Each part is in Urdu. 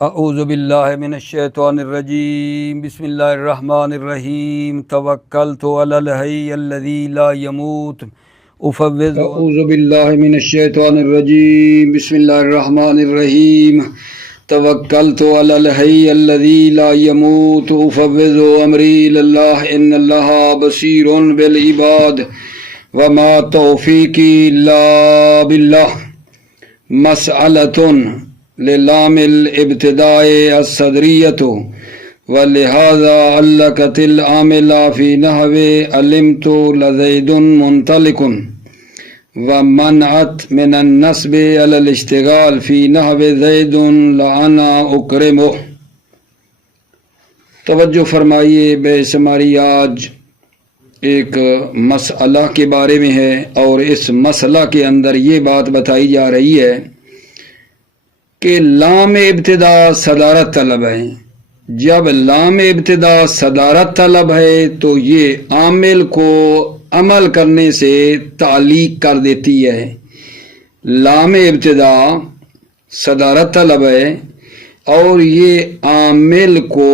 اعوذ باللہ من الشیطان الرجیم بسم اللہ الرحمن الرحیم توکلت علی الحی الذی لا يموت افوض اعوذ باللہ من الشیطان الرجیم بسم اللہ الرحمن الرحیم توکلت علی الحی الذی لا يموت افوض امری الی اللہ ان اللہ بصیر بالعباد وما توفیقی الا باللہ مسئلۃ للام الابتداء الصدریت ولہذا علقت العامل فی نحو علمت لزید منطلق ومنعت من النصب علی الاشتغال فی نحو زید لأنا اکرمہ۔ توجہ فرمائیے، بحث ہماری آج ایک مسئلہ کے بارے میں ہے، اور اس مسئلہ کے اندر یہ بات بتائی جا رہی ہے کہ لام ابتدا صدارت طلب ہے۔ جب لام ابتدا صدارت طلب ہے تو یہ عامل کو عمل کرنے سے تعلیق کر دیتی ہے۔ لام ابتدا صدارت طلب ہے اور یہ عامل کو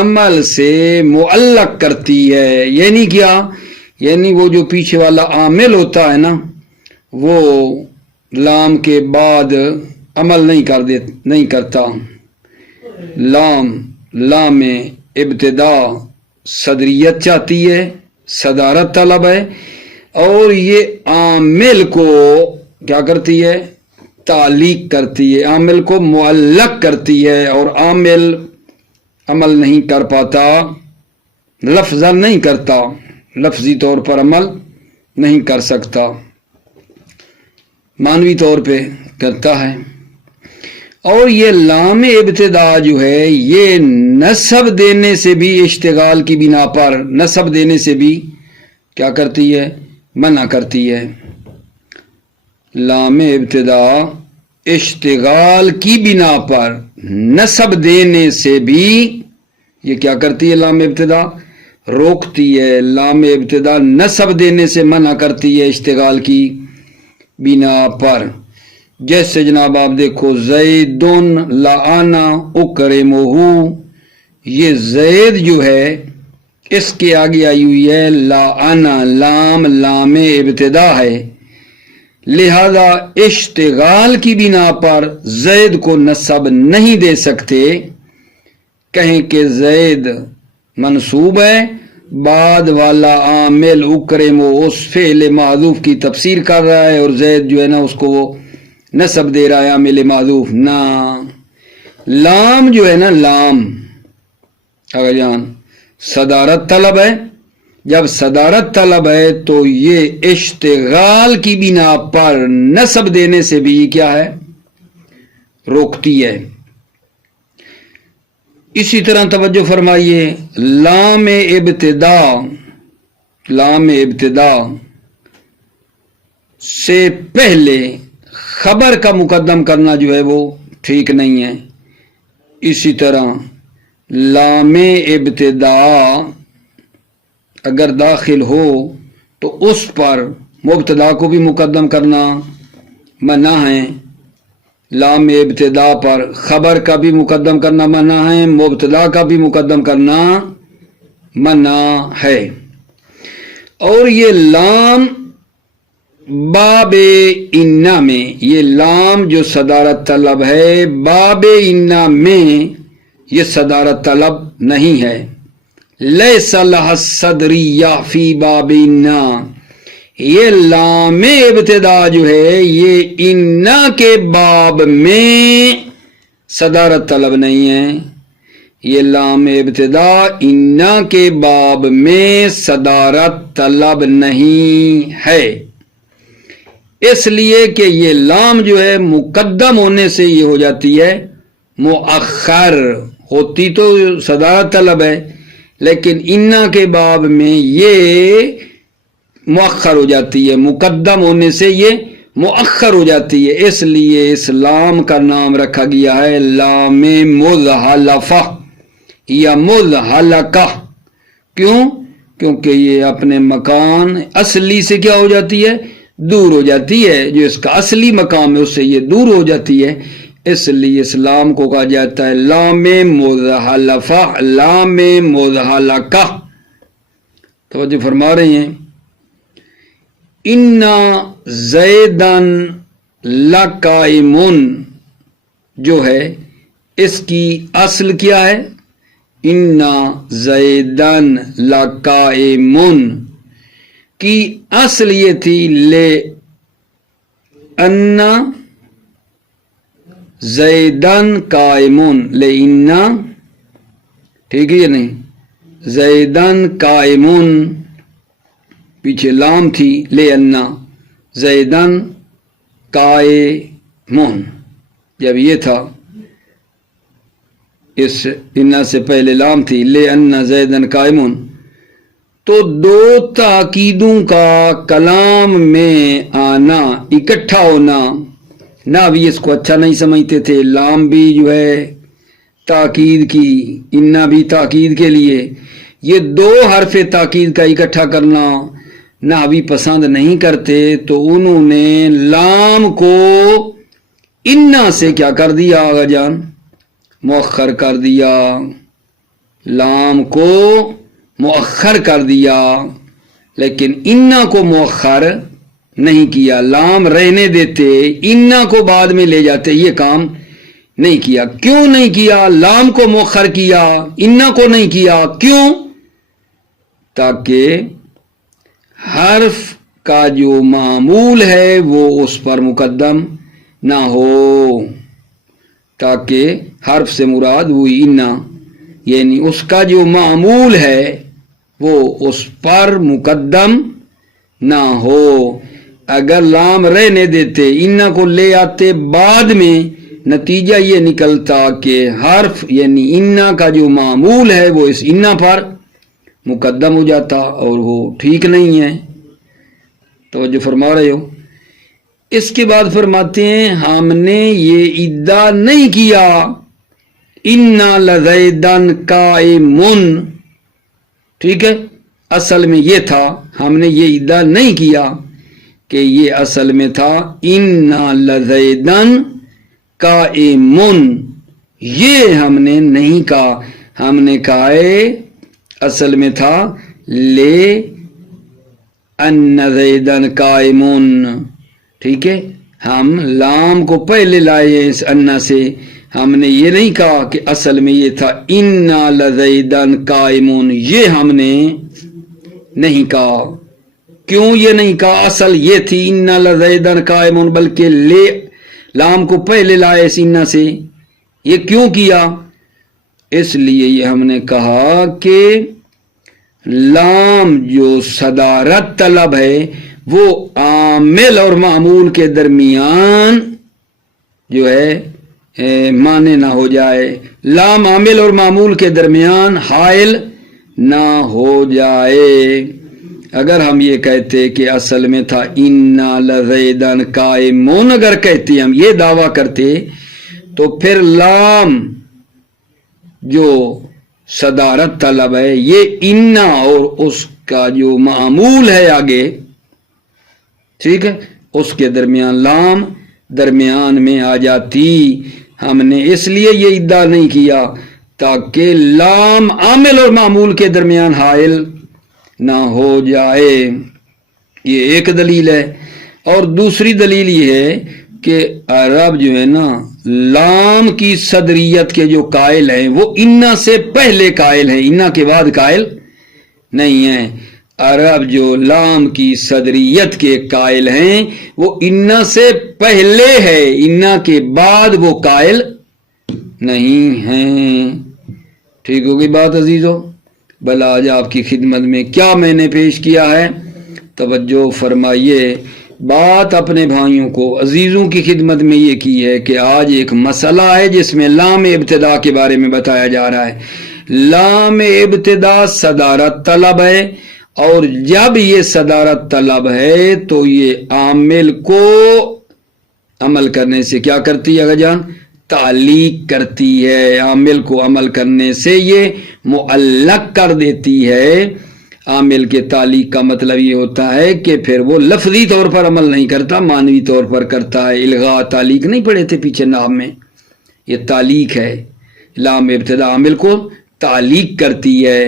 عمل سے معلق کرتی ہے۔ یعنی کیا؟ یعنی وہ جو پیچھے والا عامل ہوتا ہے نا، وہ لام کے بعد عمل نہیں کرتا۔ لام ابتدا صدریت چاہتی ہے، صدارت طلب ہے، اور یہ عامل کو کیا کرتی ہے؟ تعلیق کرتی ہے، عامل کو معلق کرتی ہے، اور عامل عمل نہیں کر پاتا، لفظاً نہیں کرتا، لفظی طور پر عمل نہیں کر سکتا، معنوی طور پہ کرتا ہے۔ اور یہ لام ابتدا جو ہے یہ نسب دینے سے بھی اشتغال کی بنا پر نسب دینے سے بھی کیا کرتی ہے؟ منع کرتی ہے۔ لام ابتدا اشتغال کی بنا پر نسب دینے سے بھی یہ کیا کرتی ہے؟ لام ابتدا روکتی ہے۔ لام ابتدا نسب دینے سے منع کرتی ہے اشتغال کی بنا پر۔ جیسے جناب آپ دیکھو، زید لأنا اکرمہ، یہ زید جو ہے اس کے آگے آئی ہوئی ہے لأنا، لام ابتدا ہے، لہذا اشتغال کی بنا پر زید کو نسب نہیں دے سکتے۔ کہیں کہ زید منصوب ہے، بعد والا عامل اکرمہ اس فعل محذوف کی تفسیر کر رہا ہے، اور زید جو ہے نا اس کو وہ نسب دے رہا ہے عامل محذوف۔ نہ، لام جو ہے نا، لام اگر جان صدارت طلب ہے۔ جب صدارت طلب ہے تو یہ اشتغال کی بنا پر نسب دینے سے بھی کیا ہے؟ روکتی ہے۔ اسی طرح توجہ فرمائیے، لام ابتدا سے پہلے خبر کا مقدم کرنا جو ہے وہ ٹھیک نہیں ہے۔ اسی طرح لام ابتدا اگر داخل ہو تو اس پر مبتدا کو بھی مقدم کرنا منع ہے۔ لام ابتدا پر خبر کا بھی مقدم کرنا منع ہے، مبتدا کا بھی مقدم کرنا منع ہے۔ اور یہ لام باب انا میں، یہ لام جو صدارت طلب ہے باب انا میں یہ صدارت طلب نہیں ہے۔ لیس لها الصدریہ فی باب انا، یہ لام ابتدا جو ہے یہ انا کے باب میں صدارت طلب نہیں ہے۔ یہ لام ابتدا انا کے باب میں صدارت طلب نہیں ہے، اس لیے کہ یہ لام جو ہے مقدم ہونے سے یہ ہو جاتی ہے مؤخر، ہوتی تو صدارت طلب ہے لیکن انا کے باب میں یہ مؤخر ہو جاتی ہے، مقدم ہونے سے یہ مؤخر ہو جاتی ہے، اس لیے اس لام کا نام رکھا گیا ہے لام مذحلفہ یا مذحلقہ۔ کیوں؟ کیونکہ یہ اپنے مکان اصلی سے کیا ہو جاتی ہے؟ دور ہو جاتی ہے، جو اس کا اصلی مقام ہے اس سے یہ دور ہو جاتی ہے، اس لیے اس لام کو کہا جاتا ہے لام مزحلفہ، لام مزحلقہ۔ توجہ فرما رہے ہیں، انا زیدن لقائمن جو ہے اس کی اصل کیا ہے؟ انا زیدن لقائمن کی اصل یہ تھی لے انا زیدن قائمن، لے انا، ٹھیک ہے یا نہیں؟ زیدن قائمن پیچھے لام تھی، لے انا زیدن قائمن، جب یہ تھا اس انا سے پہلے لام تھی، لے انا زیدن قائمن، تو دو تاکیدوں کا کلام میں آنا، اکٹھا ہونا، نہ بھی اس کو اچھا نہیں سمجھتے تھے، لام بھی جو ہے تاکید کی، انا بھی تاکید کے لیے، یہ دو حرف تاکید کا اکٹھا کرنا نہ بھی پسند نہیں کرتے، تو انہوں نے لام کو انا سے کیا کر دیا آغا جان؟ مؤخر کر دیا، لام کو مؤخر کر دیا، لیکن انا کو مؤخر نہیں کیا، لام رہنے دیتے، انا کو بعد میں لے جاتے، یہ کام نہیں کیا۔ کیوں نہیں کیا؟ لام کو مؤخر کیا، انا کو نہیں کیا، کیوں؟ تاکہ حرف کا جو معمول ہے وہ اس پر مقدم نہ ہو، تاکہ حرف سے مراد وہی انا، یعنی اس کا جو معمول ہے وہ اس پر مقدم نہ ہو۔ اگر لام رہنے دیتے، انا کو لے آتے بعد میں، نتیجہ یہ نکلتا کہ حرف یعنی انا کا جو معمول ہے وہ اس انا پر مقدم ہو جاتا، اور وہ ٹھیک نہیں ہے۔ توجہ فرما رہے ہو؟ اس کے بعد فرماتے ہیں ہم نے یہ ادعا نہیں کیا انا لزیدن قائمن، ٹھیک ہے، اصل میں یہ تھا، ہم نے یہ ادعا نہیں کیا کہ یہ اصل میں تھا انا لزیدن قائمن، یہ ہم نے نہیں کہا، ہم نے کہا ہے اصل میں تھا لے ان زیدن قائمن، ٹھیک ہے، ہم لام کو پہلے لائے ہیں اس انا سے، ہم نے یہ نہیں کہا کہ اصل میں یہ تھا انا لزیدن قائمن، یہ ہم نے نہیں کہا۔ کیوں یہ نہیں کہا؟ اصل یہ تھی انا لزیدن قائمن، بلکہ لے لام کو پہلے لائے اس انا سے، یہ کیوں کیا؟ اس لیے یہ ہم نے کہا کہ لام جو صدارت طلب ہے وہ عامل اور معمول کے درمیان جو ہے مانے نہ ہو جائے، لام عامل اور معمول کے درمیان حائل نہ ہو جائے۔ اگر ہم یہ کہتے کہ اصل میں تھا انا لزیدن قائمون، اگر کہتے ہم یہ دعویٰ کرتے تو پھر لام جو صدارت طلب ہے یہ انا اور اس کا جو معمول ہے آگے، ٹھیک ہے، اس کے درمیان لام درمیان میں آ جاتی۔ ہم نے اس لیے یہ ادعا نہیں کیا تاکہ لام عامل اور معمول کے درمیان حائل نہ ہو جائے، یہ ایک دلیل ہے۔ اور دوسری دلیل یہ ہے کہ عرب جو ہے نا لام کی صدریت کے جو قائل ہیں وہ انا سے پہلے قائل ہیں، انا کے بعد قائل نہیں ہیں۔ عرب جو لام کی صدریت کے قائل ہیں وہ انا سے پہلے ہے، انا کے بعد وہ قائل نہیں ہیں۔ ٹھیک ہوگی بات عزیزو؟ بھلا آج آپ کی خدمت میں کیا میں نے پیش کیا ہے، توجہ فرمائیے۔ بات اپنے بھائیوں کو عزیزوں کی خدمت میں یہ کی ہے کہ آج ایک مسئلہ ہے جس میں لام ابتدا کے بارے میں بتایا جا رہا ہے۔ لام ابتدا صدارت طلب ہے، اور جب یہ صدارت طلب ہے تو یہ عامل کو عمل کرنے سے کیا کرتی ہے جان؟ تعلیق کرتی ہے، عامل کو عمل کرنے سے یہ معلق کر دیتی ہے۔ عامل کے تعلیق کا مطلب یہ ہوتا ہے کہ پھر وہ لفظی طور پر عمل نہیں کرتا، معنوی طور پر کرتا ہے۔ الغاء تعلیق نہیں پڑھے تھے پیچھے نام میں؟ یہ تعلیق ہے، لام ابتدا عامل کو تعلیق کرتی ہے۔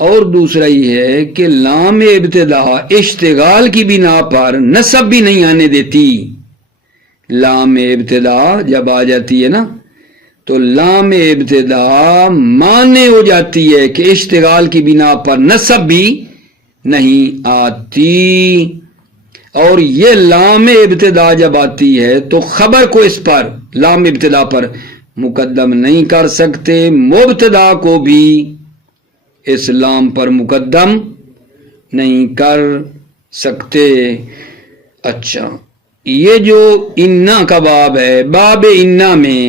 اور دوسرا یہ ہے کہ لام ابتدا اشتغال کی بنا پر نصب بھی نہیں آنے دیتی۔ لام ابتدا جب آ جاتی ہے نا تو لام ابتدا مانے ہو جاتی ہے کہ اشتغال کی بنا پر نصب بھی نہیں آتی۔ اور یہ لام ابتدا جب آتی ہے تو خبر کو اس پر لام ابتدا پر مقدم نہیں کر سکتے، مبتدا کو بھی اس لام پر مقدم نہیں کر سکتے۔ اچھا، یہ جو انا کا باب ہے، باب انا میں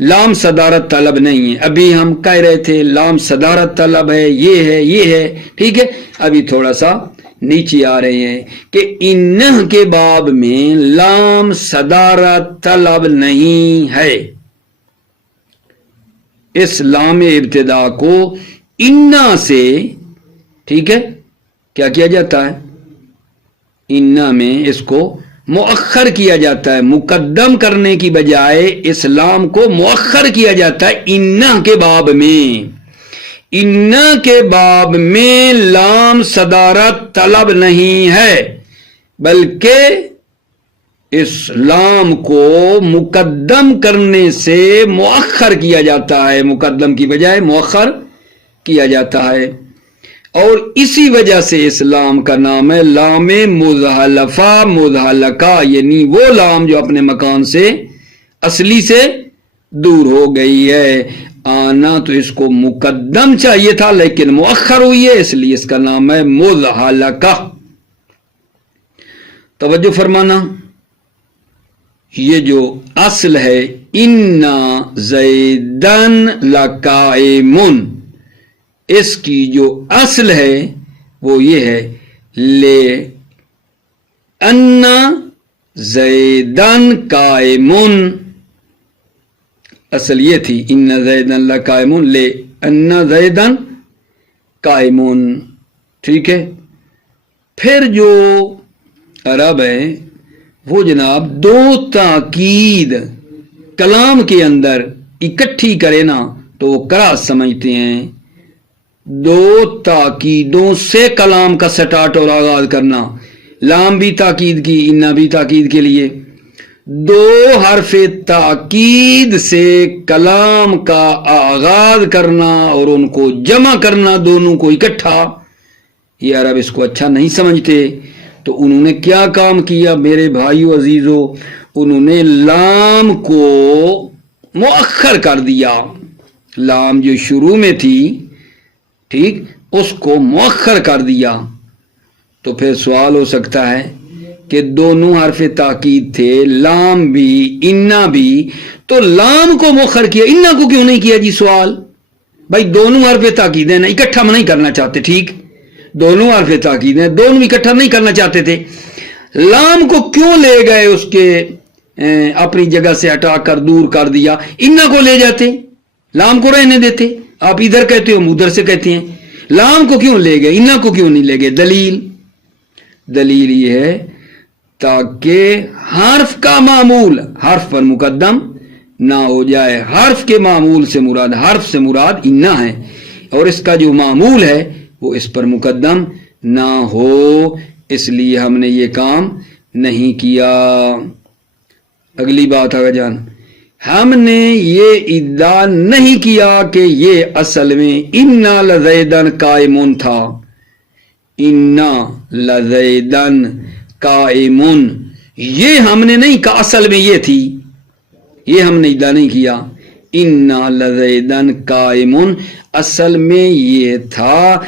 لام صدارت طلب نہیں ہے۔ ابھی ہم کہہ رہے تھے لام صدارت طلب ہے، یہ ہے، ٹھیک ہے۔ ابھی تھوڑا سا نیچے آ رہے ہیں کہ انہ کے باب میں لام صدارت طلب نہیں ہے۔ اس لام ابتدا کو انا سے، ٹھیک ہے، کیا کیا جاتا ہے؟ انا میں اس کو مؤخر کیا جاتا ہے، مقدم کرنے کی بجائے اس لام کو مؤخر کیا جاتا ہے انا کے باب میں۔ انا کے باب میں لام صدارت طلب نہیں ہے، بلکہ اس لام کو مقدم کرنے سے مؤخر کیا جاتا ہے، مقدم کی بجائے مؤخر کیا جاتا ہے۔ اور اسی وجہ سے اس لام کا نام ہے لام مزحلفہ مزحلقہ، یعنی وہ لام جو اپنے مکان سے اصلی سے دور ہو گئی ہے۔ آنا تو اس کو مقدم چاہیے تھا لیکن مؤخر ہوئی ہے، اس لیے اس کا نام ہے مزحلقہ۔ توجہ فرمانا، یہ جو اصل ہے انا زیدن لقائمن، اس کی جو اصل ہے وہ یہ ہے لے انا زیدن قائمن، اصل یہ تھی انا زیدن لقائمن لے انا زیدن قائمن، ٹھیک ہے۔ پھر جو عرب ہے وہ جناب دو تاکید کلام کے اندر اکٹھی کرے نا تو وہ قراءت سمجھتے ہیں۔ دو تاکیدوں سے کلام کا سٹارٹ اور آغاز کرنا، لام بھی تاکید کی، انا بھی تاکید کے لیے، دو حرف تاکید سے کلام کا آغاز کرنا اور ان کو جمع کرنا، دونوں کو اکٹھا، یہ عرب اس کو اچھا نہیں سمجھتے۔ تو انہوں نے کیا کام کیا میرے بھائیو عزیزو، انہوں نے لام کو مؤخر کر دیا۔ لام جو شروع میں تھی، ٹھیک، اس کو مؤخر کر دیا۔ تو پھر سوال ہو سکتا ہے کہ دونوں حرف تاکید تھے، لام بھی انا بھی، تو لام کو مؤخر کیا، انا کو کیوں نہیں کیا؟ جی سوال، بھائی دونوں حرف تاکید ہیں نا، اکٹھا نہیں کرنا چاہتے، ٹھیک، دونوں حرف تاکید ہیں، دونوں اکٹھا نہیں کرنا چاہتے تھے، لام کو کیوں لے گئے اس کے اپنی جگہ سے ہٹا کر دور کر دیا؟ انا کو لے جاتے، لام کو رہنے دیتے، آپ ادھر کہتے ہو ہم ادھر سے کہتے ہیں، لام کو کیوں لے گئے، انا کو کیوں نہیں لے گئے؟ دلیل یہ ہے تاکہ حرف کا معمول حرف پر مقدم نہ ہو جائے۔ حرف کے معمول سے مراد، حرف سے مراد انا ہے، اور اس کا جو معمول ہے وہ اس پر مقدم نہ ہو، اس لیے ہم نے یہ کام نہیں کیا۔ اگلی بات آگے جان، ہم نے یہ ادعا نہیں کیا کہ یہ اصل میں انا لزیدن قائمون تھا، انا لزیدن قائمون، یہ ہم نے نہیں کہا اصل میں یہ تھی، یہ ہم نے ادعا نہیں کیا۔ انا لزیدن قائمون اصل میں یہ تھا،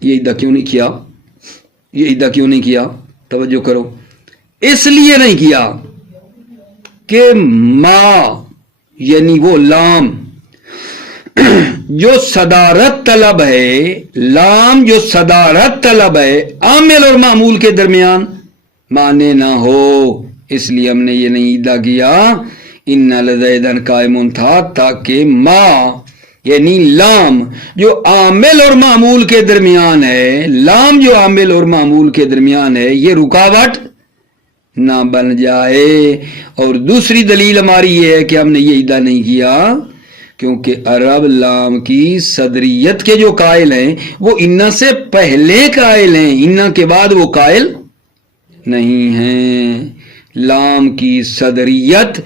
یہ ادعا کیوں نہیں کیا؟ یہ ادعا کیوں نہیں کیا؟ توجہ کرو، اس لیے نہیں کیا کہ ما یعنی وہ لام جو صدارت طلب ہے، لام جو صدارت طلب ہے، عامل اور معمول کے درمیان مانے نہ ہو، اس لیے ہم نے یہ نہیں ادعا کیا انا لزیدن قائمون تھا، تاکہ ما یعنی لام جو عامل اور معمول کے درمیان ہے، لام جو عامل اور معمول کے درمیان ہے، یہ رکاوٹ نہ بن جائے۔ اور دوسری دلیل ہماری یہ ہے کہ ہم نے یہ ادا نہیں کیا کیونکہ عرب لام کی صدریت کے جو قائل ہیں وہ انا سے پہلے قائل ہیں، انا کے بعد وہ قائل نہیں ہیں۔ لام کی صدریت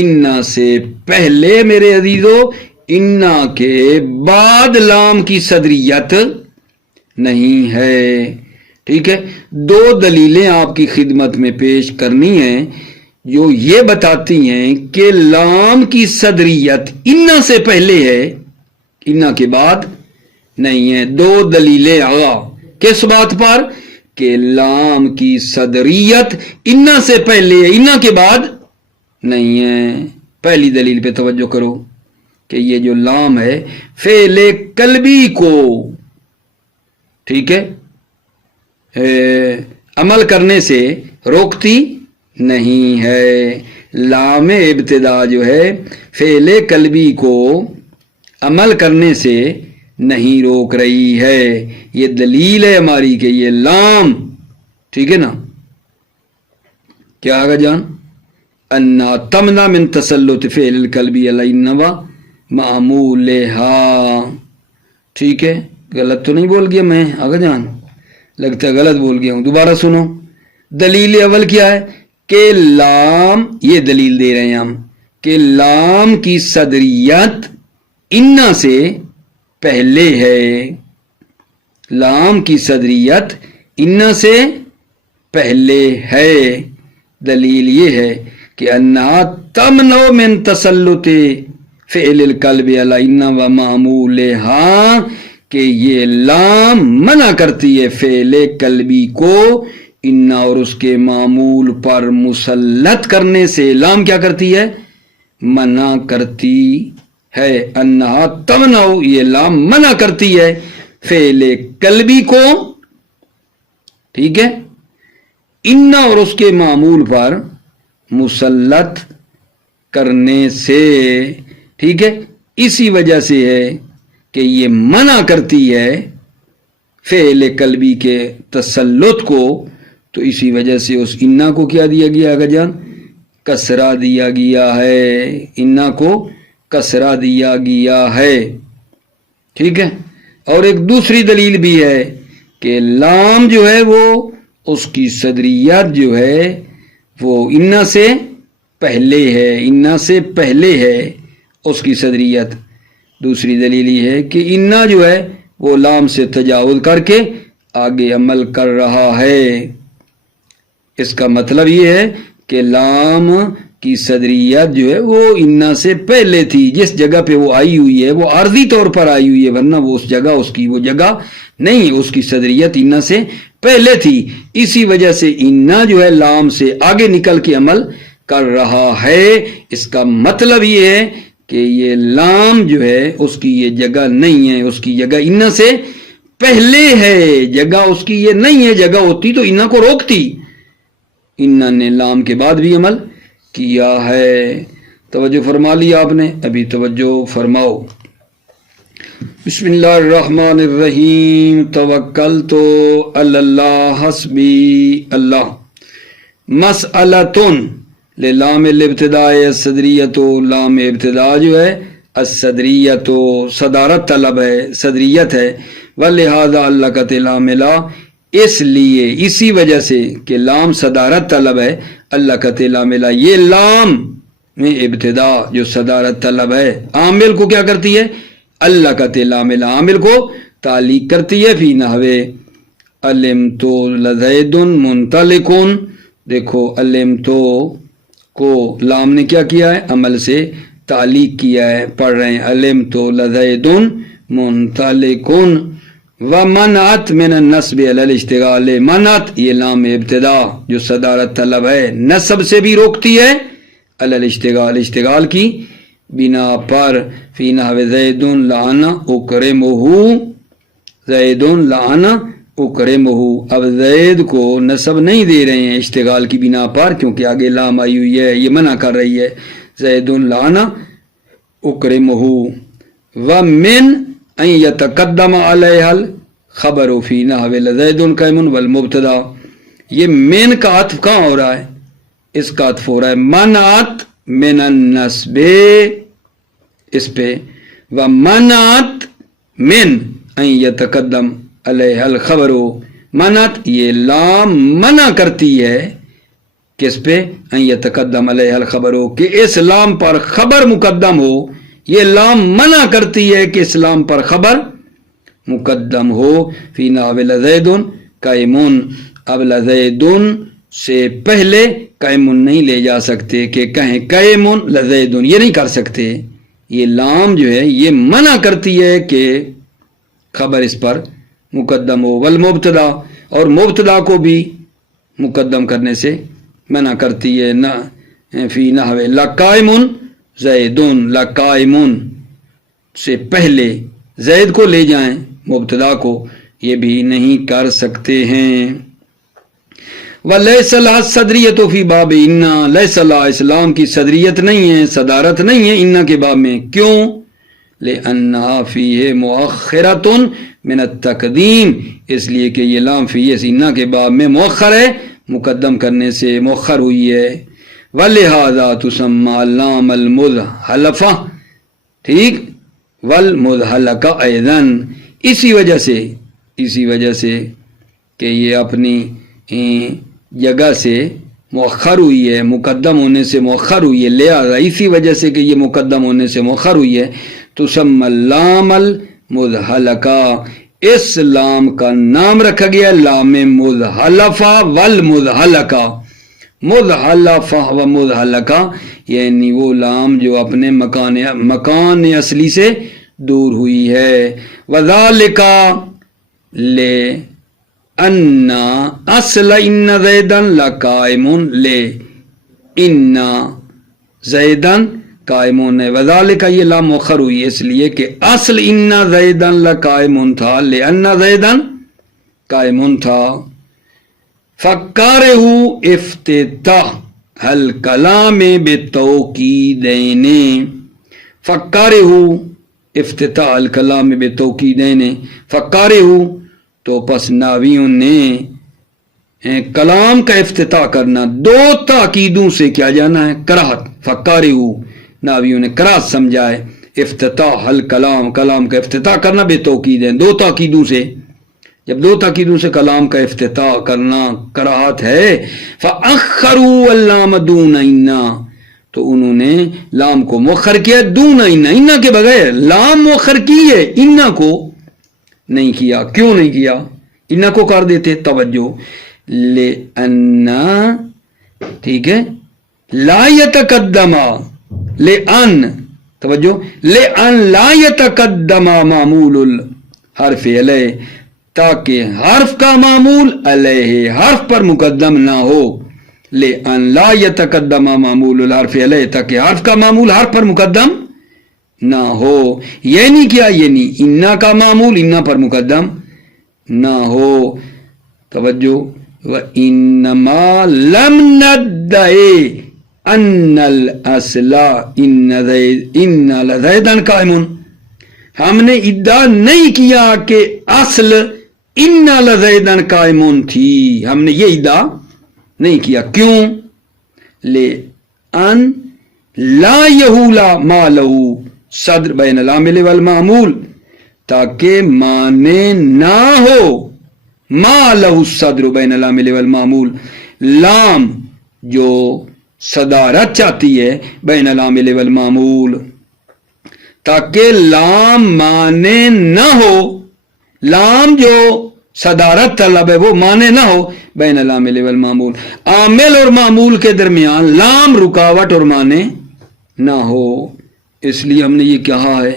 انا سے پہلے میرے عزیزو، انا کے بعد لام کی صدریت نہیں ہے۔ ٹھیک ہے، دو دلیلیں آپ کی خدمت میں پیش کرنی ہیں جو یہ بتاتی ہیں کہ لام کی صدریت انا سے پہلے ہے، انا کے بعد نہیں ہے۔ دو دلیلیں آگا کس بات پر کہ لام کی صدریت انا سے پہلے ہے، انا کے بعد نہیں ہے۔ پہلی دلیل پہ توجہ کرو کہ یہ جو لام ہے فعل قلبی کو، ٹھیک ہے، عمل کرنے سے روکتی نہیں ہے۔ لام ابتدا جو ہے فعل قلبی کو عمل کرنے سے نہیں روک رہی ہے۔ یہ دلیل ہے ہماری کہ یہ لام، ٹھیک ہے نا، کیا آگا جان، انا تمنا من تسلط فعل القلبی علی النوا معمولہا، ٹھیک ہے، غلط تو نہیں بول گیا میں آگا جان، لگتا ہے غلط بول گیا ہوں، دوبارہ سنو۔ دلیل اول کیا ہے کہ لام، یہ دلیل دے رہے ہیں ہم کہ لام کی صدریت انا سے پہلے ہے، لام کی صدریت انا سے پہلے ہے۔ دلیل یہ ہے کہ انہا تمنع من تسلط فعل القلب علی انا و معمولہا، کہ یہ لام منع کرتی ہے فعل قلبی کو انا اور اس کے معمول پر مسلط کرنے سے۔ لام کیا کرتی ہے؟ منع کرتی ہے۔ انہا تمنع، یہ لام منع کرتی ہے فعل قلبی کو، ٹھیک ہے، انا اور اس کے معمول پر مسلط کرنے سے، ٹھیک ہے، اسی وجہ سے ہے کہ یہ منع کرتی ہے فعل قلبی کے تسلط کو، تو اسی وجہ سے اس انا کو کیا دیا گیا آگا جان؟ کسرہ دیا گیا ہے، انا کو کسرہ دیا گیا ہے، ٹھیک ہے۔ اور ایک دوسری دلیل بھی ہے کہ لام جو ہے وہ اس کی صدریت جو ہے وہ انا سے پہلے ہے، انا سے پہلے ہے اس کی صدریت۔ دوسری دلیل یہ ہے کہ انا جو ہے وہ لام سے تجاوز کر کے آگے عمل کر رہا ہے۔ اس کا مطلب یہ ہے کہ لام کی صدریت جو ہے وہ انا سے پہلے تھی، جس جگہ پہ وہ آئی ہوئی ہے وہ عارضی طور پر آئی ہوئی ہے، ورنہ وہ اس جگہ، اس کی وہ جگہ نہیں، اس کی صدریت انا سے پہلے تھی، اسی وجہ سے انا جو ہے لام سے آگے نکل کے عمل کر رہا ہے۔ اس کا مطلب یہ ہے کہ یہ لام جو ہے اس کی یہ جگہ نہیں ہے، اس کی جگہ انا سے پہلے ہے، جگہ اس کی یہ نہیں ہے، جگہ ہوتی تو انا کو روکتی، انا نے لام کے بعد بھی عمل کیا ہے۔ توجہ فرما لیا آپ نے؟ ابھی توجہ فرماؤ۔ بسم اللہ الرحمن الرحیم، توکلت علی اللہ حسبی اللہ۔ مسئلتن لام الابتداء الصدریت، لام ابتدا جو ہے الصدریت صدارت طلب ہے، صدریت ہے، ولہذا علقت لام لا، اس لیے اسی وجہ سے کہ لام صدارت طلب ہے، علقت لام لا، یہ لام میں ابتدا جو صدارت طلب ہے عامل کو کیا کرتی ہے؟ علقت لام لا، عامل کو تعلیق کرتی ہے، فی نحوے علمت لزید منطلق، دیکھو علمت کو لام نے کیا کیا ہے؟ عمل سے تعلیق کیا ہے، پڑھ رہے ہیں علمت لزید منطلق، ومنعت من النصب علی الاشتغال، منعت یہ لام ابتدا جو صدارت طلب ہے نصب سے بھی روکتی ہے، علی الاشتغال، اشتغال کی بنا پر، فی نحو زید لعن اکرمہ، زید لعن اکرمہ، اب زید کو نصب نہیں دے رہے ہیں اشتغال کی بنا پر کیونکہ آگے لام آئی ہوئی ہے، یہ منع کر رہی ہے، زید لعن اکرمہ، ومن ان یتقدم علیہ الخبر فی نحو زید قائم والمبتدا، یہ من کا عطف کہاں ہو رہا ہے؟ اس کا عطف ہو رہا ہے منعت من النصب اس پہ، ومنعت من ان یتقدم علیہ الخبر، منعت یہ لام منع کرتی ہے کس پہ، ان یتقدم علیہ الخبر، کہ اس لام پر خبر مقدم ہو، یہ لام منع کرتی ہے کہ اس لام پر خبر مقدم ہو. فی نحو لزید قائمون، اب لزید سے پہلے قائمون نہیں لے جا سکتے کہ کہیں قائمون لزید، یہ نہیں کر سکتے. یہ لام جو ہے یہ منع کرتی ہے کہ خبر اس پر مقدم ہو. والمبتدا، اور مبتدا کو بھی مقدم کرنے سے منع کرتی ہے. نہ فی نحو لقائمون زیدون، لقائمون سے پہلے زید کو لے جائیں مبتدا کو، یہ بھی نہیں کر سکتے ہیں. وَلَيْسَ لَهَا الصَّدْرِيَّةُ فِي بَابِ إِنَّا، لَيْسَ لَهَا اسلام کی صدریت نہیں ہے، صدارت نہیں ہے اِنَّا کے باب میں. کیوں؟ لِأَنَّهَا فِيهِ مُؤَخِّرَةٌ مِنَ التَّقْدِيمِ، اس لیے کہ یہ لام فیہ اِنَّا کے باب میں مؤخر ہے، مقدم کرنے سے مؤخر ہوئی ہے. وَلِهَذَا تُسَمَّى اللام المدحلفہ، ٹھیک، والمدحلقہ ایضاً، اسی وجہ سے کہ یہ اپنی جگہ سے مؤخر ہوئی ہے، مقدم ہونے سے مؤخر ہوئی ہے، لہذا اسی وجہ سے کہ یہ مقدم ہونے سے مؤخر ہوئی ہے تسمى اللام المدحلقہ، اس لام کا نام رکھا گیا لام مدحلفہ والمدحلقہ. مدحلفہ و مدحلقہ یعنی وہ لام جو اپنے مکان اصلی سے دور ہوئی ہے. وذالک لأن اصل ان زیدن لقائمون، لے ان زیدن قائمون ہے. وذالک یہ لام مؤخر ہوئی اس لیے کہ اصل ان زیدن لقائمون تھا، لأن زیدن قائمون تھا. فکارہ افتتاح الکلام بتوکیدین، فکارہ افتتاح الکلام بتوکیدین، فکارہ تو پس ناویوں نے کلام کا افتتاح کرنا دو تاکیدوں سے کیا جانا ہے، کراہت. فکارہ ناویوں نے کراہت سمجھائے، افتتاح الکلام، کلام کا افتتاح کرنا بتوکیدین، دو تاکیدوں سے. جب دو تاکیدوں سے کلام کا افتتاح کرنا کراہت ہے، فَأَخَّرُوا اللَّامَ دُونَ إِنَّا، تو انہوں نے لام کو مؤخر کیا دون اِنَّا، اِنَّا کے بغیر لام مؤخر کی ہے، اِنَّا کو نہیں کیا. کیوں نہیں کیا؟ اِنَّا کو کر دیتے. توجہ، لِأَنَّ، ٹھیک ہے، لا يتقدم، لِأَن، توجہ، لِأَن لا يتقدم معمول الحرف علیہ، تاکہ حرف کا معمول علیہ حرف پر مقدم نہ ہو. لِأَن لا يتقدم معمول الحرف علیہ، تاکہ حرف کا معمول حرف پر مقدم نہ ہو. یعنی کیا؟ یعنی اِنَّا کا معمول اِنَّا پر مقدم نہ ہو. توجہ، وَإِنَّمَا لَمْ نَدَّعِ أَنَّ الْأَصْلَ إِنَّ لَزَيْدًا قَائِمٌ، ہم نے ادعا نہیں کیا کہ اصل ان لزیدن قائمون تھی، ہم نے یہ ادعا نہیں کیا. کیوں؟ لِأَن لا یحول ما لہ صدر بین العامل والمعمول، تاکہ مانے نہ ہو ما لہ صدر بین العامل والمعمول، لام جو صدارت چاہتی ہے بین العامل والمعمول، تاکہ لام مانے نہ ہو، لام جو صدارت طلب ہے وہ مانے نہ ہو بین العامل والمعمول، عامل اور معمول کے درمیان لام رکاوٹ اور مانے نہ ہو. اس لیے ہم نے یہ کہا ہے.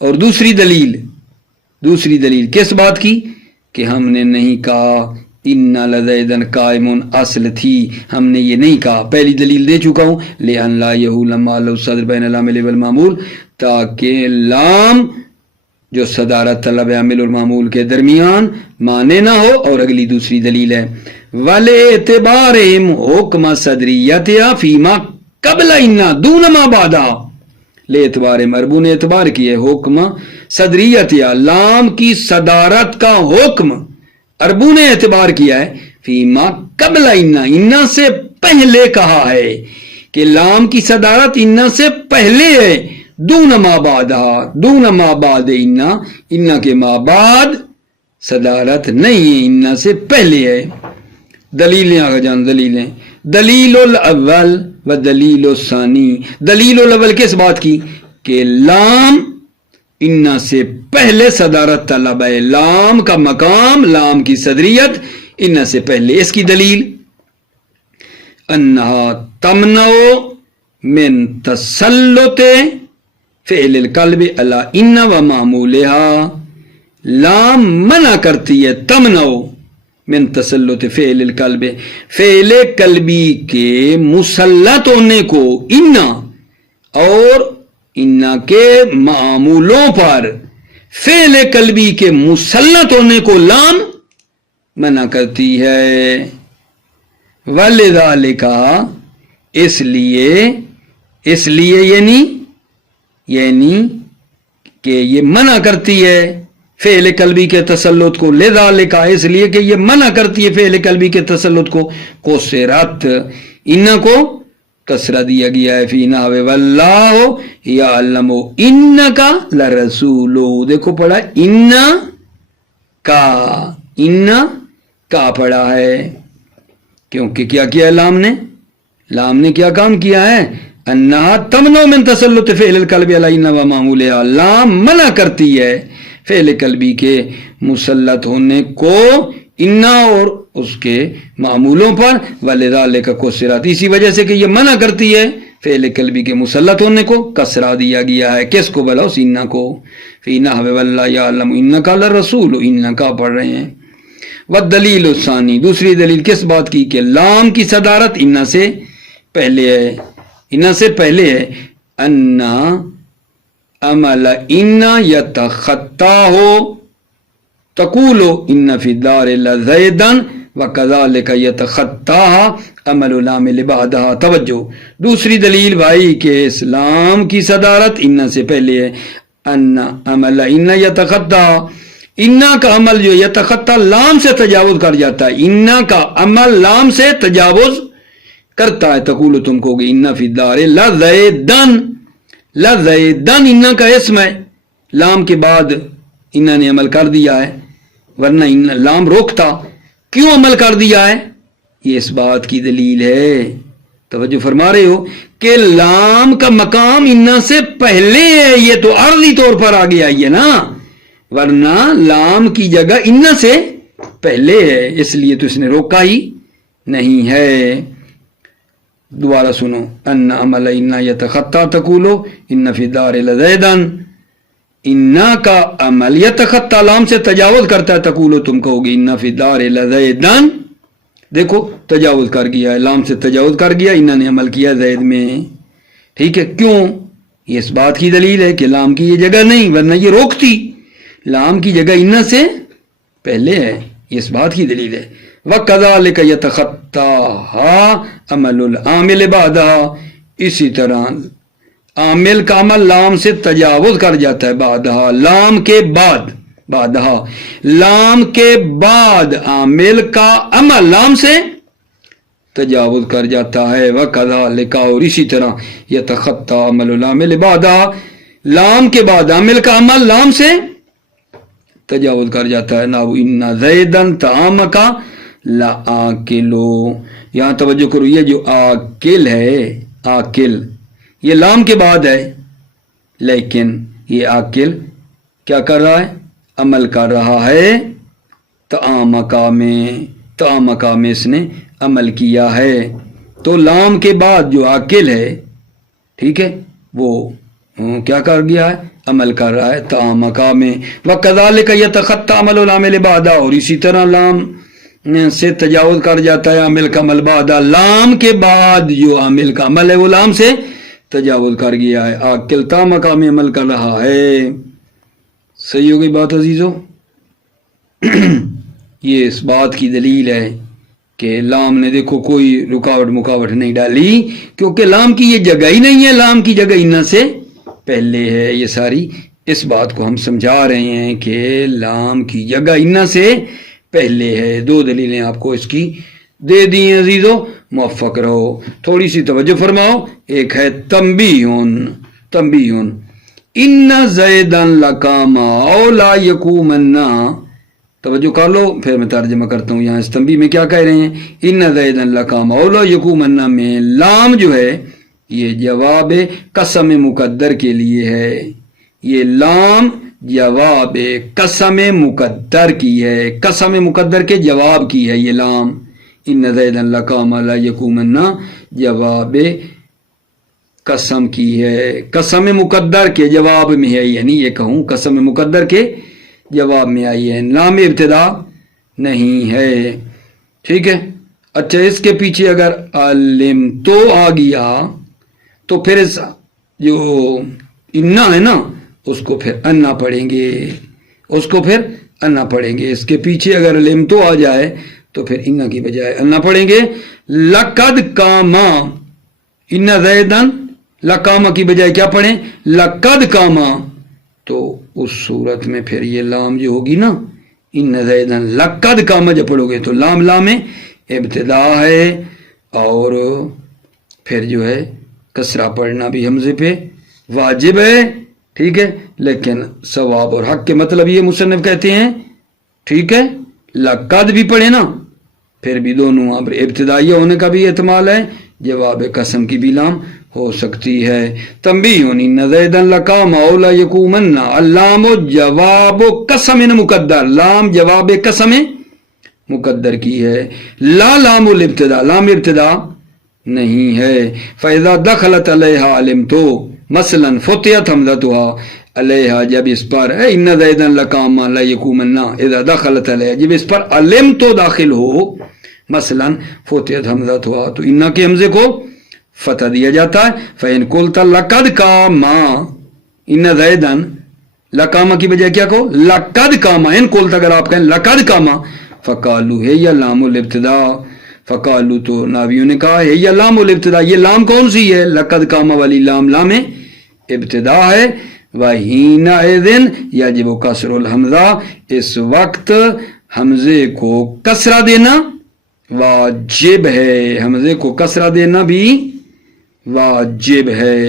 اور دوسری دلیل کس بات کی؟ کہ ہم نے نہیں کہا ان لزیدن قائمون اصل تھی، ہم نے یہ نہیں کہا. پہلی دلیل دے چکا ہوں، لأن لا یحول ما لہ صدر بین العامل والمعمول، تاکہ لام جو صدارت طلب عامل اور معمول کے درمیان مانے نہ ہو. اور اگلی دوسری دلیل ہے وَلِاعْتِبَارِهِمْ حُکْمَ صَدْرِيَّتِهَا فِي مَا قَبْلَ إِنَّا دُونَ مَا بَعْدَهَا، لِاعْتِبَارِهِمْ عربوں نے اعتبار کی ہے حکم صدریتها، لام کی صدارت کا حکم عربوں نے اعتبار کیا ہے فی ما قبل اِنَّا، اِنَّا سے پہلے کہا ہے کہ لام کی صدارت انا سے پہلے ہے، دون ما بعدہا، دون ما بعد انا کے ما بعد صدارت نہیں ہے، انا سے پہلے ہے۔ دلیلیں آگے جان، دلیلیں دلیل الاول و دلیل الثانی۔ دلیل الاول کس بات کی کہ لام انا سے پہلے صدارت طلب ہے، لام کا مقام، لام کی صدریت انا سے پہلے۔ اس کی دلیل انہا تمنع من تسلط فعل القلب علی ان و معمولہا، لام منع کرتی ہے، تمنع من تسلط فعل القلب، فعل قلبی کے مسلط ہونے کو، انا اور انا کے معمولوں پر فعل قلبی کے مسلط ہونے کو لام منع کرتی ہے۔ وَلِذَلِكَ، اس لیے یعنی کہ یہ منع کرتی ہے فعل قلبی کے تسلط کو، لذالک، اس لیے کہ یہ منع کرتی ہے فعل قلبی کے تسلط کو، قصرت، انا کو کسرہ دیا گیا ہے، فی نحو واللہ یعلم انک لرسول، دیکھو پڑھا انا کا پڑھا ہے، کیونکہ کیا کیا ہے لام نے کیا کام کیا ہے، انہا تمنع من تسلط فعل القلب علی ان و معمولہا، لام منع کرتی ہے فعل قلبی کے مسلط ہونے کو انا اور اس کے معمولوں پر، ولذالک کسرت، اسی وجہ سے کہ یہ منع کرتی ہے فعل قلبی کے مسلط ہونے کو کسرہ دیا گیا ہے، کس کو بلا، اس انا کو، فی نحو واللہ یعلم انک لرسول، انا کا پڑھ رہے ہیں۔ والدلیل الثانی، دوسری دلیل کس بات کی کہ لام کی صدارت انا سے پہلے ہے، انا سے پہلے ہے، انا عمل انا یتخطاہ تقول ان فی الدار لزیدا وکذالک یتخطاہ عمل العامل بعدہا۔ توجہ، دوسری دلیل بھائی کہ اسلام کی صدارت انا سے پہلے ہے، ان عمل انا یتخطاہ، انا کا عمل جو یتخطا لام سے تجاوز کر جاتا ہے، انا کا عمل لام سے تجاوز کرتا ہے، تقول تم کو گی انا فی الدار لزیدن، لزیدن انا کا اسم ہے، لام کے بعد انا نے عمل کر دیا ہے، ورنہ لام روکتا، کیوں عمل کر دیا ہے، یہ اس بات کی دلیل ہے، توجہ فرما رہے ہو کہ لام کا مقام انا سے پہلے ہے، یہ تو عرضی طور پر آگے آئی ہے نا، ورنہ لام کی جگہ انا سے پہلے ہے، اس لیے تو اس نے روکا ہی نہیں ہے۔ دوبارہ سنو، ان عمل انا یتخطا تقولو ان فی الدار لزیدن، انا کا عمل یتخطا لام سے تجاوز کرتا ہے، تقولو تم کہو گی ان فی الدار لزیدن، دیکھو تجاوز کر گیا ہے، لام سے تجاوز کر گیا، انا نے عمل کیا زید میں، ٹھیک ہے، کیوں، یہ اس بات کی دلیل ہے کہ لام کی یہ جگہ نہیں، ورنہ یہ روکتی، لام کی جگہ انا سے پہلے ہے، یہ اس بات کی دلیل ہے۔ وَكَذَلِكَ يَتَخَطَّاهَا عَمَلُ الْعَامِلِ بَعْدَهَا، اسی طرح عامل کا عمل لام سے تجاوز کر جاتا ہے، بعدہا، لام کے بعد، بعدہا لام کے بعد عامل کا عمل لام سے تجاوز کر جاتا ہے، وَكَذَلِكَ، اور اسی طرح يَتَخَطَّا عَمَلُ الْعَامِلِ بَعْدَهَا، لام کے بعد عامل کا عمل لام سے تجاوز کر جاتا ہے، نَحْوَ إِنَّ زَيْدًا طَعَامَكَ لَآكِلُ، یہاں توجہ کرو، یہ جو آکل ہے، آکل یہ لام کے بعد ہے، لیکن یہ آکل کیا کر رہا ہے، عمل کر رہا ہے، طعامکا میں اس نے عمل کیا ہے، تو لام کے بعد جو آکل ہے، ٹھیک ہے، وہ کیا کر گیا ہے، عمل کر رہا ہے طعامکا میں۔ وَكَذَلِكَ يَتَخَطَّا عَمَلُ الْعَامِلِ بَعْدَهَا، اور اسی طرح لام سے تجاوز کر جاتا ہے عامل کا عمل بعدہ، لام کے بعد جو عامل کا عمل ہے وہ لام سے تجاوز کر گیا ہے، آکل طعامکا میں عمل کر رہا ہے۔ صحیح ہو گئی بات عزیزو؟ یہ اس بات کی دلیل ہے کہ لام نے دیکھو کوئی رکاوٹ نہیں ڈالی، کیونکہ لام کی یہ جگہ ہی نہیں ہے، لام کی جگہ انا سے پہلے ہے، یہ ساری اس بات کو ہم سمجھا رہے ہیں کہ لام کی جگہ انا سے پہلے ہے۔ دو دلیلیں آپ کو اس کی دے دیے عزیزو، موفق رہو۔ تھوڑی سی توجہ فرماؤ، ایک ہے تنبیہن، تنبیہن ان زیدن لقاما او لا یقومنا، توجہ کر لو، پھر میں ترجمہ کرتا ہوں۔ یہاں اس تنبیہ میں کیا کہہ رہے ہیں؟ ان زیدن لقاما او لا یقومنا میں لام جو ہے یہ جواب قسم مقدر کے لیے ہے، یہ لام جواب قسم مقدر کی ہے، قسم مقدر کے جواب کی ہے یہ لام۔ ان زیدن لقاما لا یقومنا جواب قسم کی ہے، قسم مقدر کے جواب میں ہے، یعنی یہ کہوں قسم مقدر کے جواب میں آئی ہے، لام ابتدا نہیں ہے، ٹھیک ہے۔ اچھا، اس کے پیچھے اگر علم تو آ گیا تو پھر اس جو انا ہے نا اس کو پھر انا پڑھیں گے، اس کو پھر انا پڑھیں گے۔ اس کے پیچھے اگر علم تو آ جائے تو پھر انا کی بجائے انا پڑھیں گے۔ لقد کاما، ان زیدن لقاما کی بجائے کیا پڑھیں؟ لقد کاما، تو اس صورت میں پھر یہ لام جو ہوگی نا، ان زیدن لقد کاما جب پڑھو گے تو لام لام ابتدا ہے، اور پھر جو ہے کسرہ پڑھنا بھی حمزے پہ واجب ہے، ٹھیک ہے۔ لیکن ثواب اور حق کے مطلب یہ مصنف کہتے ہیں، ٹھیک ہے، لقد بھی پڑھے نا پھر بھی دونوں ابتدائیہ ہونے کا بھی احتمال ہے، جواب قسم کی بھی لام ہو سکتی ہے۔ تنبیہ ان زیدن لقاما او لا یقومن، اللام جواب قسم مقدر، لام جواب قسم مقدر کی ہے، لا لام الابتدا، لام ابتدا نہیں ہے۔ فَإِذَا دَخَلَتْ عَلَيْهَا عَلِمْتُ مثلا فُتِحَتْ حمزتها علیہا، جب اس پر ان زیدن لقاما لا یقومن، اذا دخلت علیہا جب اس پر علم تو داخل ہو، مثلا فتحت حمزتها تو ان کے حمزے کو فتح دیا جاتا ہے۔ فَإِن قُلْتَ لَقَدْ كَامَا، ان زیدن لقاما کی بجائے کیا کہو؟ لقد کاما، ان قلت اگر آپ کہیں لقد کاما، فقالو ہے یا لام الابتدا، فقالو تو ناویوں نے کہا ہے یا لام الابتدا، یہ لام کون سی ہے؟ لقد کاما والی لام لام ابتدا ہے۔ وَحِينَئِذٍ يَجِبُ كَسْرُ الْحَمْزَةِ، اس وقت حمزے کو کسرہ دینا واجب ہے، حمزے کو کسرہ دینا بھی واجب ہے،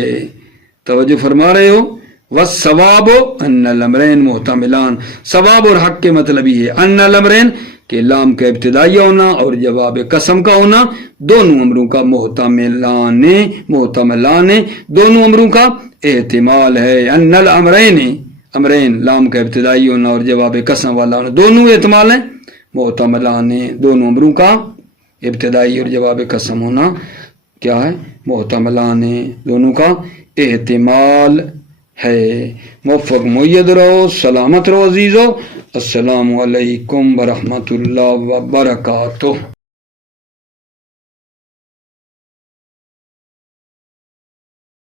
توجہ فرما رہے ہو۔ وَالثَّوَابُ أَنَّ الْأَمْرَيْنِ مُحْتَمِلَانِ، ثواب اور حق کے مطلب یہ ہے ان الامرین کہ لام کا ابتدائیہ ہونا اور جواب قسم کا ہونا دونوں امروں کا محتملان، دونوں امروں کا احتمال ہے۔ ان الامرین، امرین لام کا ابتدائی ہونا اور جواب قسم والا ہونا دونوں احتمال ہیں، محتملان دونوں امروں کا ابتدائی اور جواب قسم ہونا کیا ہے؟ محتملان دونوں کا احتمال ہے۔ موفق مؤید رہو، سلامت رہو عزیزو، السلام علیکم ورحمۃ اللہ وبرکاتہ۔